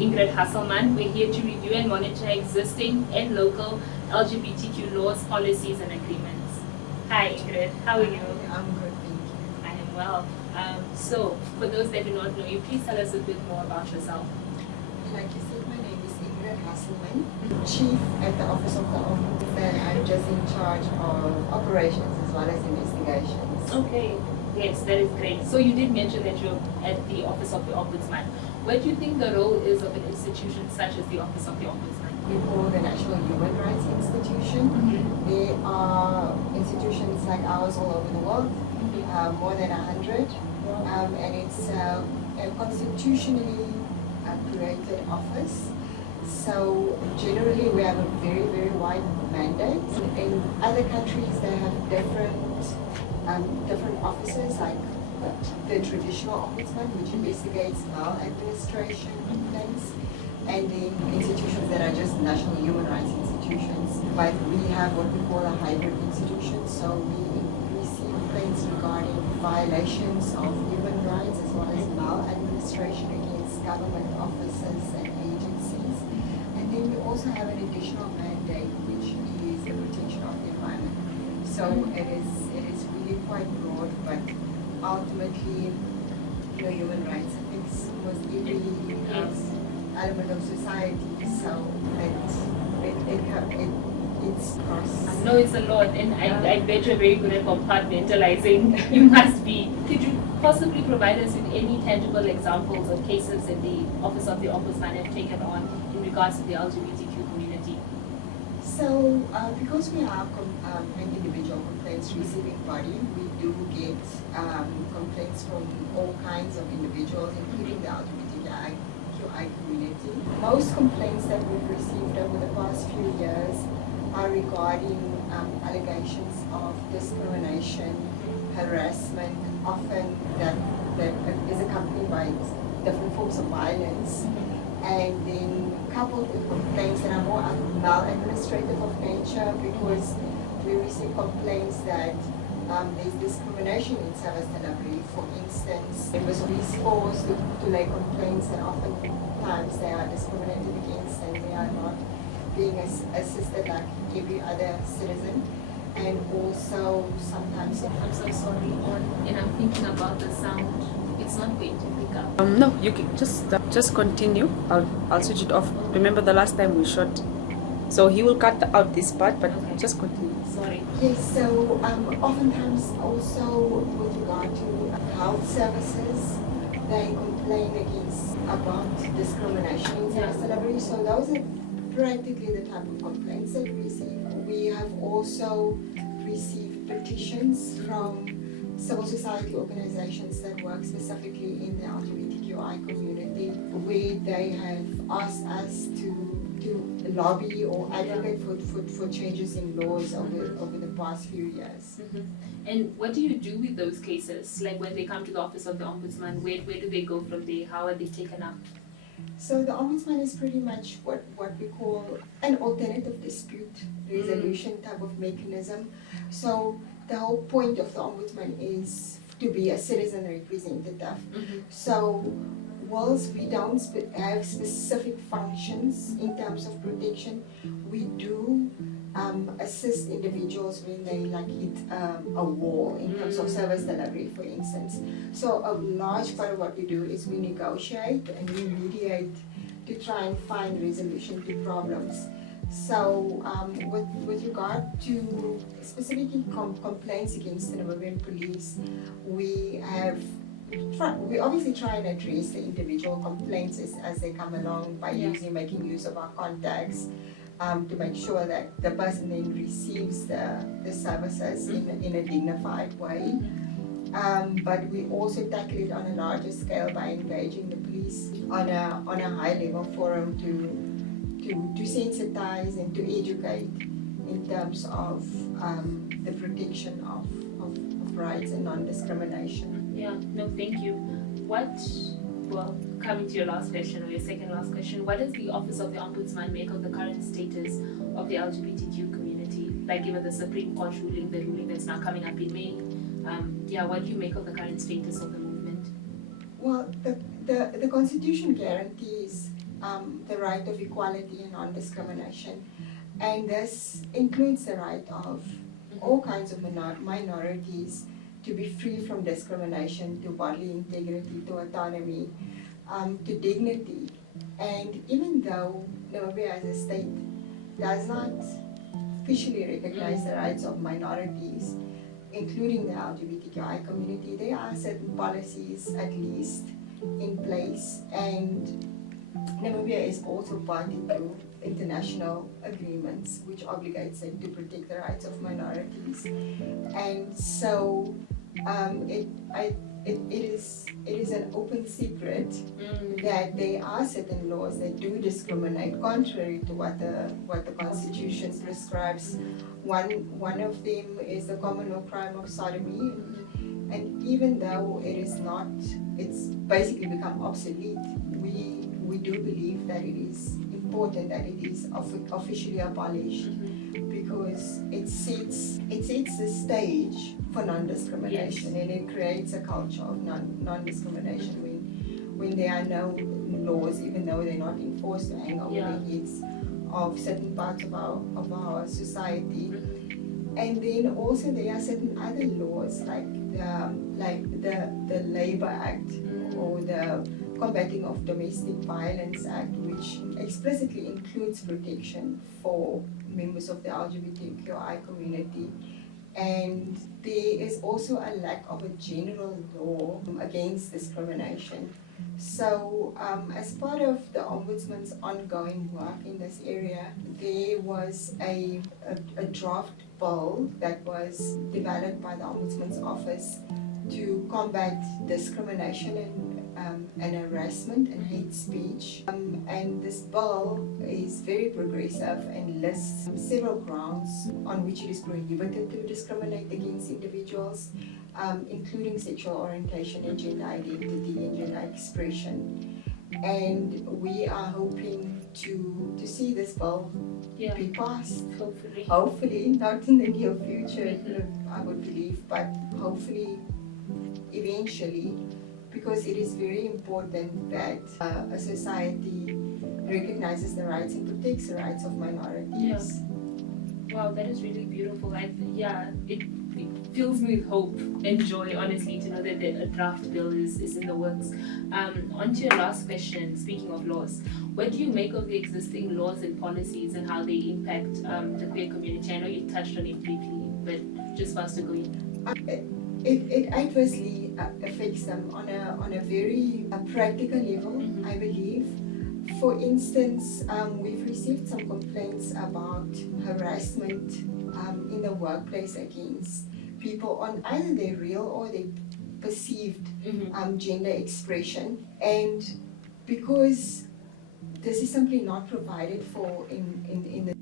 Ingrid Husselmann. We're here to review and monitor existing and local LGBTQ laws, policies, and agreements. Hi Ingrid, how are you? I'm good, thank you. I am well. So, for those that do not know you, please tell us a bit more about yourself. Like you said, my name is Ingrid Husselmann, Chief at the Office of the Ombudsman. I'm just in charge of operations as well as investigations. Okay, yes, that is great. So you did mention that you're at the Office of the Ombudsman. What do you think the role is of an institution such as the Office of the Ombudsman? We call the National Human Rights Institution. There are institutions like ours all over the world, more than 100, and it's a constitutionally created office. So generally we have a very, very wide mandate. In other countries they have different offices, like the traditional ombudsman, which investigates maladministration complaints, and the institutions that are just national human rights institutions. But we have what we call a hybrid institution, so we receive complaints regarding violations of human rights as well as maladministration against government offices and agencies. And then we also have an additional mandate, which is the protection of the environment. So it is really quite broad, but ultimately, human rights affects almost every element of society. So it's cross. I know it's a lot, and I bet you're very good at compartmentalizing. You must be. Could you possibly provide us with any tangible examples of cases that the Office of the Ombudsman have taken on in regards to the LGBTQ community? So, because we have an individual complaints receiving body, we do get complaints from all kinds of individuals, including the LGBTQI community. Most complaints that we've received over the past few years are regarding allegations of discrimination, harassment, often that is accompanied by different forms of violence. And then coupled with complaints that are more maladministrative of nature, because we receive complaints that there's discrimination in service delivery. For instance, it was police forced to lay complaints, and oftentimes they are discriminated against and they are not being assisted like every other citizen. And also sometimes, I'm so sorry, and I'm thinking about the sound. It's not going to pick up. No, you can just continue. I'll switch it off. Remember the last time we shot, so he will cut out this part, but okay. Just continue. Sorry. yes, so oftentimes also with regard to health services, they complain about discrimination in service delivery. So those are practically the type of complaints that we receive. We have also received petitions from civil society organizations that work specifically in the LGBTQI community, where they have asked us to lobby or advocate for changes in laws over the past few years. And what do you do with those cases? Like when they come to the Office of the Ombudsman, where do they go from there? How are they taken up? So the Ombudsman is pretty much what we call an alternative dispute resolution type of mechanism. So the whole point of the Ombudsman is to be a citizen representative. So whilst we don't have specific functions in terms of protection, we do assist individuals when they hit a wall in terms of service delivery, for instance. So a large part of what we do is we negotiate and we mediate to try and find resolution to problems. So with regard to specifically complaints against the Namibian police, we obviously try and address the individual complaints as they come along by making use of our contacts to make sure that the person then receives the services in a dignified way. But we also tackle it on a larger scale by engaging the police on a high level forum to sensitize and to educate in terms of the protection of rights and non-discrimination. Yeah, no, thank you. Coming to your last question, or your second last question, what does the Office of the Ombudsman make of the current status of the LGBTQ community? Like given the Supreme Court ruling, the ruling that's now coming up in May, what do you make of the current status of the movement? Well, the Constitution guarantees the right of equality and non-discrimination. And this includes the right of all kinds of minorities to be free from discrimination, to bodily integrity, to autonomy, to dignity. And even though Namibia as a state does not officially recognize the rights of minorities, including the LGBTQI community, there are certain policies at least in place, and Namibia is also party to international agreements which obligates it to protect the rights of minorities. And so it is an open secret that there are certain laws that do discriminate contrary to what the Constitution prescribes. One of them is the common law crime of sodomy, and even though it's basically become obsolete, we do believe that it is important that it is officially abolished, because it sets the stage for non-discrimination. Yes. And it creates a culture of non-discrimination when there are no laws, even though they're not enforced, to hang over the heads of certain parts of our society. And then also there are certain other laws like the Labor Act or the Combating of Domestic Violence Act, which explicitly includes protection for members of the LGBTQI community. And there is also a lack of a general law against discrimination. So as part of the Ombudsman's ongoing work in this area, there was a draft bill that was developed by the Ombudsman's office to combat discrimination and harassment and hate speech. And this bill is very progressive and lists several grounds on which it is prohibited to discriminate against individuals, including sexual orientation and gender identity and gender expression. And we are hoping to see this bill be passed. Hopefully, not in the near future, I would believe, but hopefully eventually, because it is very important that a society recognizes the rights and protects the rights of minorities. Wow, that is really beautiful. It fills me with hope and joy, honestly, to know that a draft bill is in the works. On to your last question, speaking of laws, what do you make of the existing laws and policies and how they impact the queer community? I know you touched on it briefly, but just for us to go in. It adversely affects them on a very practical level, I believe. For instance, we've received some complaints about harassment in the workplace against people on either their real or their perceived gender expression. And because this is simply not provided for in the